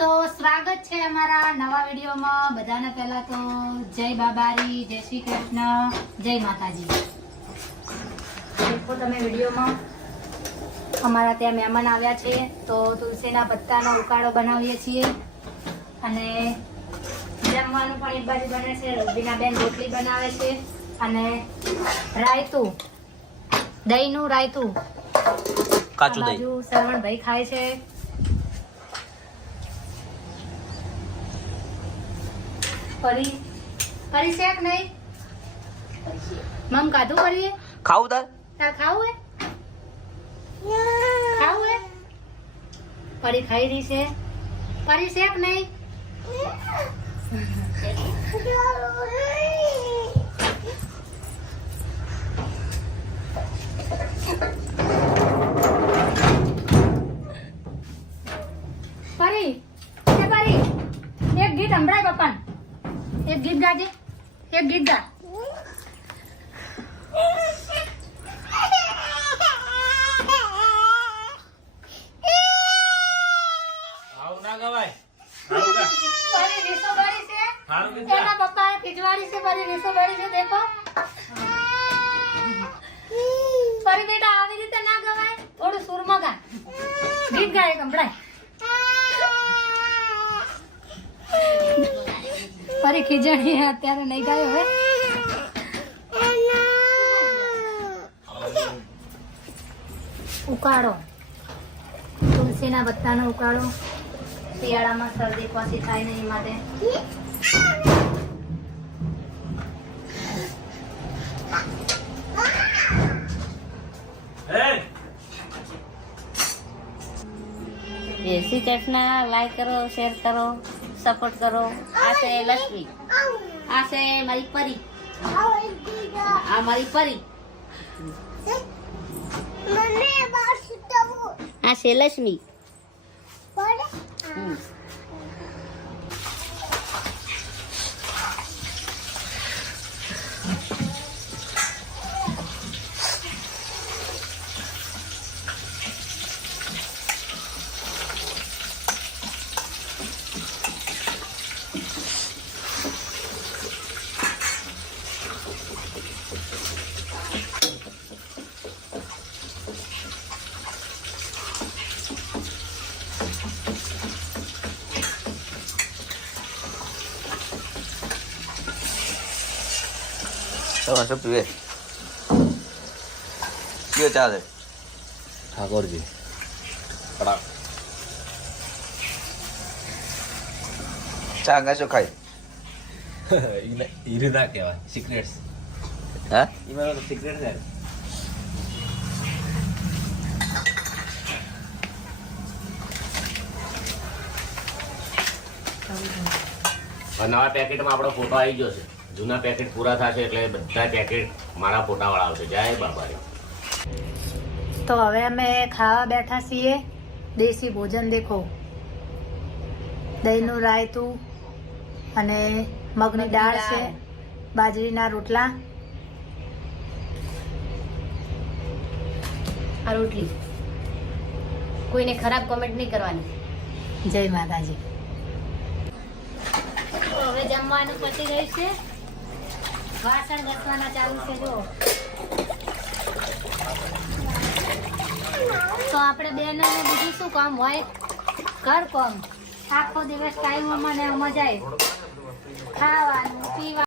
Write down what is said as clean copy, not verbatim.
તો સ્વાગત છે અમારા નવા વિડીયોમાં. બધાને પહેલા તો જય બાબારી, જય શ્રી કૃષ્ણ, જય માતાજી. દેખો તમે વિડીયોમાં અમારા ત્યાં મહેમાન આવ્યા છે તો તુલસીના પત્તાનો ઉકાળો બનાવીએ છીએ અને જમવાનું પણ એક બાજુ બને છે. રૂબીના બેન રોટલી બનાવે છે અને રાયતું, દહીંનું રાયતું કાચું દહીં શ્રવણભાઈ ખાય છે. પરી પરી શેક નહીં મમ કાધું કરીએ ખાવું તાર ખાવું હે ખાવું હે પરી ખાઈ રહી છે. પરી શેક નહીં પરી એક ગીત સંભળાય પપ્પા, એક ગીત ગાજે, એક ગીત ગા. આવું ના ગવાય. પરી રીસો બારી છે, એના પપ્પા ખીજવાડી છે. પરી રીસો બારી છે, દેખો. પરી બેટા આવી રીતે ના ગવાય, થોડું સુરમાં ગા. ગીત ગાય સંભળાય. પરી ખીજણી અત્યારે નહીં ગાયો હે. ઉકાળો, તુલસીના પત્તાનો ઉકાળો. શિયાળામાં શરદી ખાંસી થાય નહીં માટે. શ્રી કૃષ્ણ. લાઈક કરો, શેર કરો, સપોર્ટ કરો. આ છે લક્ષ્મી, આ છે મારી પરી, આ મારી પરી, આ છે લક્ષ્મી. શું પીવે? કયો ચાલે? ઠાકોરજી ચા ગાશો ખાય? ઈરી ના કહેવાય, સિક્રેટ્સ. હા, ઈમાં તો સિક્રેટ છે. નવા પેકેટમાં આપણો ફોટો આવી ગયો છે. જૂના પેકેટ પૂરા થશે એટલે બધા પેકેટ મારા ફોટાવાળા આવશે. જય બાબારી. તો હવે અમે ખાવા બેઠા છીએ. દેશી ભોજન દેખો, દહીંનું રાયતું અને મગની દાળ છે, બાજરીના રોટલા, આ રોટલી. કોઈને ખરાબ કોમેન્ટ નહીં કરવાની. જય માતાજી. હવે જમવાનું પતી ગયું છે. વાસણ ઘસવાના ચાલુ છે. જો તો આપણે બેનને બીજું શું કામ હોય, ઘર કામ. આખો દિવસ ટાઈમ મને મજા આવે. ખાવા